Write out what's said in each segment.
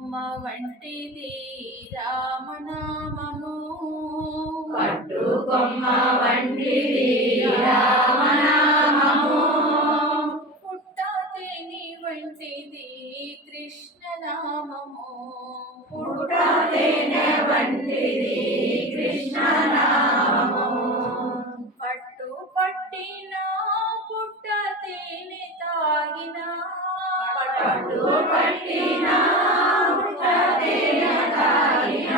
కొమ్మ వంటిది రామనామము, పట్టు కొమ్మ వంటిది రామనామము, పుట్ట తేనె వంటిది కృష్ణనామము, పుట్ట తేనె వంటిది కృష్ణనామము, పట్టు పట్టిన పుట్ట తేనె తాగిన, పట్టు పట్టిన పుట్ట తేనె తాగిన,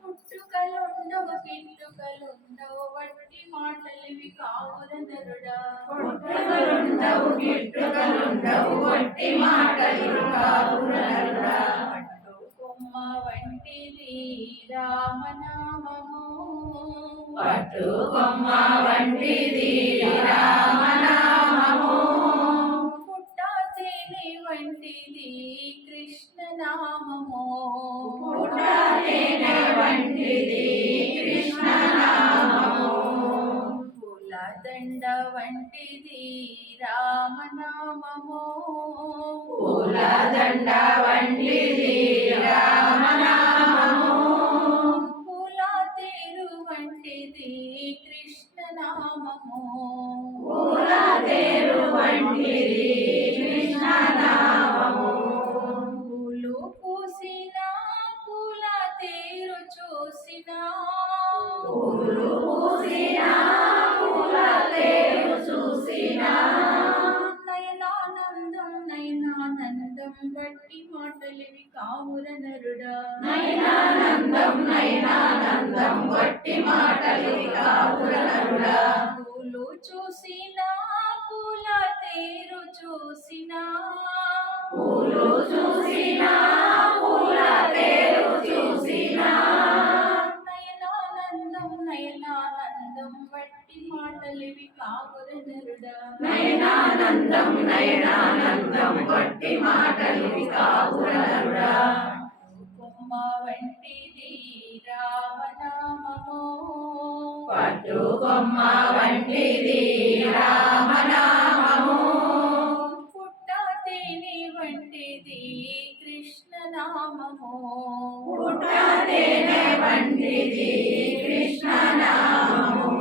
పుట్టుకలుండవు గిట్టుకలుండవు వట్టి మాటలివి కావుర నరుడా, పుట్టుకలుండవు గిట్టుకలుండవు వట్టి మాటలు కావుర నరుడా, పట్టు కొమ్మ వంటిది రామనామము, పట్టు కొమ్మ వంటిది రామనామము, పుట్ట తేనె వంటిది కృష్ణనామము, పుట్ట తేనె వంటిది కృష్ణనామము, పూలదండ వంటిది రామనామము, పూలదండ వంటిది రామనామము, పూల తేరు వంటిది కృష్ణనామము, పూల తేరు వంటిది కృష్ణనామము, పూలు పూసిన పూల తేరు చూసిన, పూలు పూసిన పూల తేరు చూసిన, నయనానందం నయనానందం వట్టి మాటలివి కావుర నరుడా, నయనానందం నయనానందం వట్టి మాటలు కావుర నరుడా, పూలు చూసిన పూల తేరు చూసిన, పూలు చూసిన పూల తేరు చూసిన, నయనానందం నయనానందం వట్టి మాటలివి కావుర నరుడా, నయనానందం నయనానందం వట్టి మాటలు కావుర నరుడా, కొమ్మ వంటిది రామనామము, పట్టు కొమ్మ వంటిది రామనామము, పుట్ట తేనె వంటిది కృష్ణనామము, పుట్ట తేనె వంటిది కృష్ణనామము,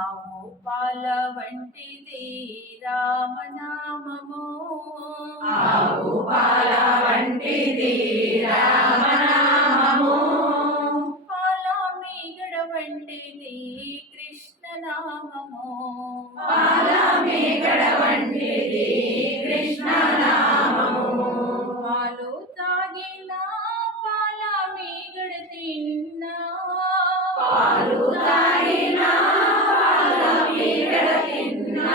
ఆవు పాల వంటిది రామనామము, ఆవు పాల వంటిది రామనామము, పాల మీగడ వంటిది కృష్ణనామము, పాల మీగడ వంటిది కృష్ణనామము, పాలు తాగిన పాల మీగడ తిన్నా, పాలు తాగిన పాల మీగడ తిన్నా,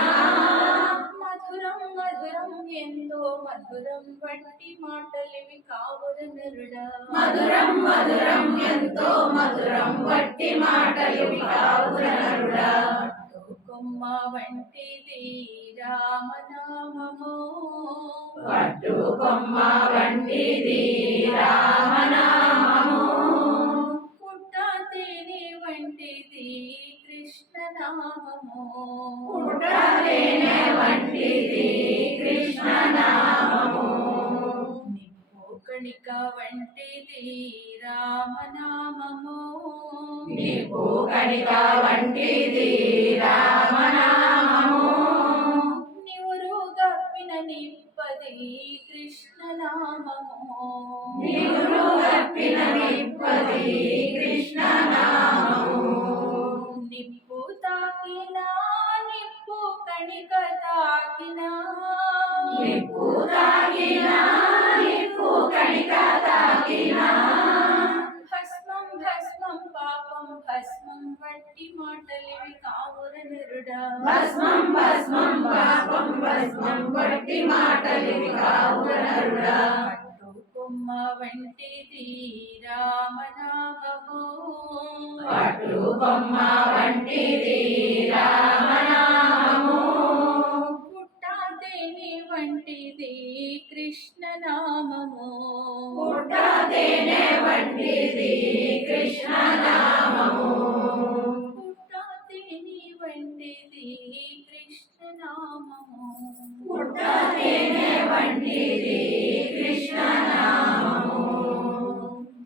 మధురం మధురం ఎంతో మధురం వట్టి మాటలివి కావుర నరుడా, మధురం మధురం ఎంతో మధురం వట్టి మాటలు కావుర నరుడా, కొమ్మ వంటిది రామనామము, పట్టు కొమ్మ వంటిది రామనామము, పుట్ట తేనె వంటిది కృష్ణనామము, పుట్ట తేనె వంటిది కృష్ణనామము, నిప్పు కణిక వంటిది రామనామము, నిప్పు కణిక వంటిది రామనామము, నివురు గప్పిన నిప్పది కృష్ణనామము, నివురు గప్పిన నిప్పది కృష్ణనామము, నిప్పు తాకిన నిప్పు కణిక తాకిన, నిప్పు తాకిన నిప్పు కణిక తాకిన, భస్మం భస్మం పాపం భస్మం వట్టి మాటలివి కావుర నరుడా, భస్మం భస్మం పాపం భస్మం వట్టి మాటలు కావుర నరుడా, పట్టు కొమ్మ వంటిది రామనామము, పట్టు కొమ్మ వంటిది రామనామము, పుట్ట తేనె వంటిది కృష్ణనామము, పుట్ట తేనె వంటిది కృష్ణనామము,